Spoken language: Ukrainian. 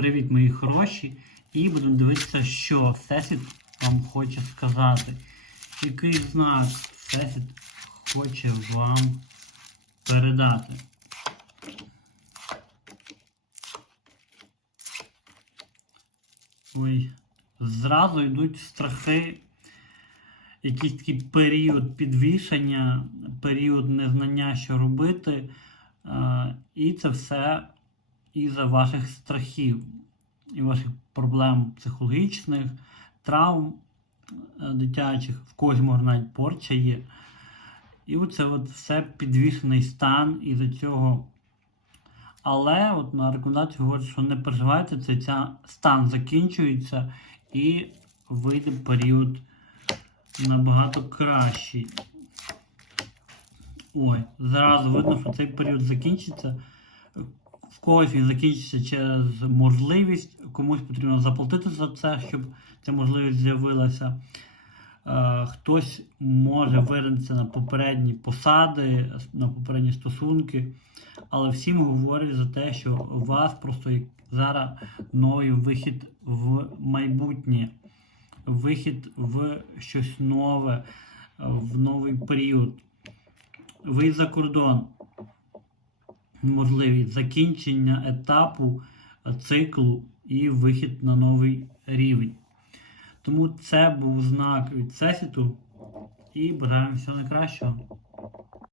Привіт, мої хороші! І будемо дивитися, що Всесвіт вам хоче сказати. Який знак Всесвіт хоче вам передати. Ой, зразу йдуть страхи, якийсь такий період підвішення, період незнання, що робити. Е, І це все із-за ваших страхів і ваших проблем психологічних, травм е, дитячих, в когось може навіть порча є. І оце от все підвішений стан із-за цього. Але от на рекомендацію говорять, що не переживайте, це ця стан закінчується і вийде період набагато кращий. Ой, зразу видно, що цей період закінчиться. В когось він закінчиться через можливість, комусь потрібно заплатити за це, щоб ця можливість з'явилася. Е, Хтось може виринутися на попередні посади, на попередні стосунки, але всім говорять за те, що у вас просто зараз новий вихід в майбутнє, вихід в щось нове, в новий період. Виїзд за кордон, можливість закінчення етапу е, циклу і вихід на новий рівень. Тому це був знак від Всесвіту і бажаємо всього найкращого.